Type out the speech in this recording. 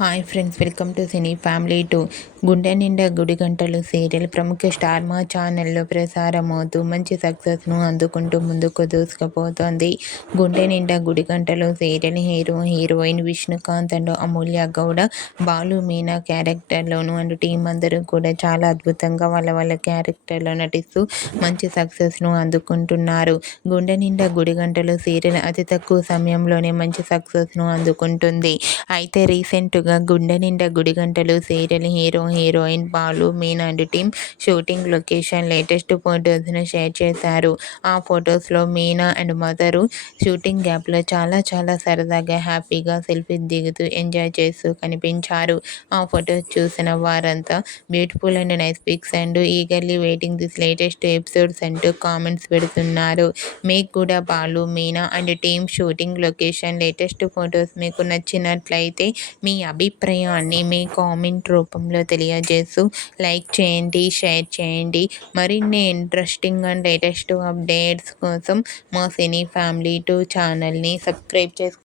Hi friends, welcome to cine family two. గుండె నిండా గుడి గంటలు సీరియల్ ప్రముఖ స్టార్ మా ఛానల్లో ప్రసారమవుతూ మంచి సక్సెస్ను అందుకుంటూ ముందుకు దూసుకుపోతోంది. గుండె నిండా గుడి గంటలు serial heroine Vishnukanth and Amulya Gowda, Balu Meena క్యారెక్టర్లోను అండ్ టీం అందరూ కూడా చాలా అద్భుతంగా వాళ్ళ క్యారెక్టర్లో నటిస్తూ మంచి సక్సెస్ను అందుకుంటున్నారు. గుండె నిండా గుడి గంటలు సీరియల్ అతి తక్కువ సమయంలోనే మంచి సక్సెస్ను అందుకుంటుంది. అయితే రీసెంట్గా గుండె నిండా గుడి గంటలు serial heroine Balu Meena and team shooting location latest ఫొటోస్ను షేర్ చేశారు. ఆ ఫొటోస్లో మీనా అండ్ మదరు షూటింగ్ గ్యాప్లో చాలా సరదాగా హ్యాపీగా సెల్ఫీ దిగుతూ ఎంజాయ్ చేస్తూ కనిపించారు. ఆ ఫొటోస్ చూసిన వారంతా beautiful and nice pics and eagerly waiting this latest episodes అంటూ కామెంట్స్ పెడుతున్నారు. మీకు కూడా Balu Meena and team shooting location latest photos మీకు నచ్చినట్లయితే మీ అభిప్రాయాన్ని మీ కామెంట్ రూపంలో తెలియజేస్తూ లైక్ చేయండి, షేర్ చేయండి. మరిన్ని ఇంట్రెస్టింగ్ అండ్ లేటెస్ట్ అప్డేట్స్ కోసం మా సినీ ఫ్యామిలీ 2 ఛానల్ని సబ్స్క్రైబ్ చేసుకోండి.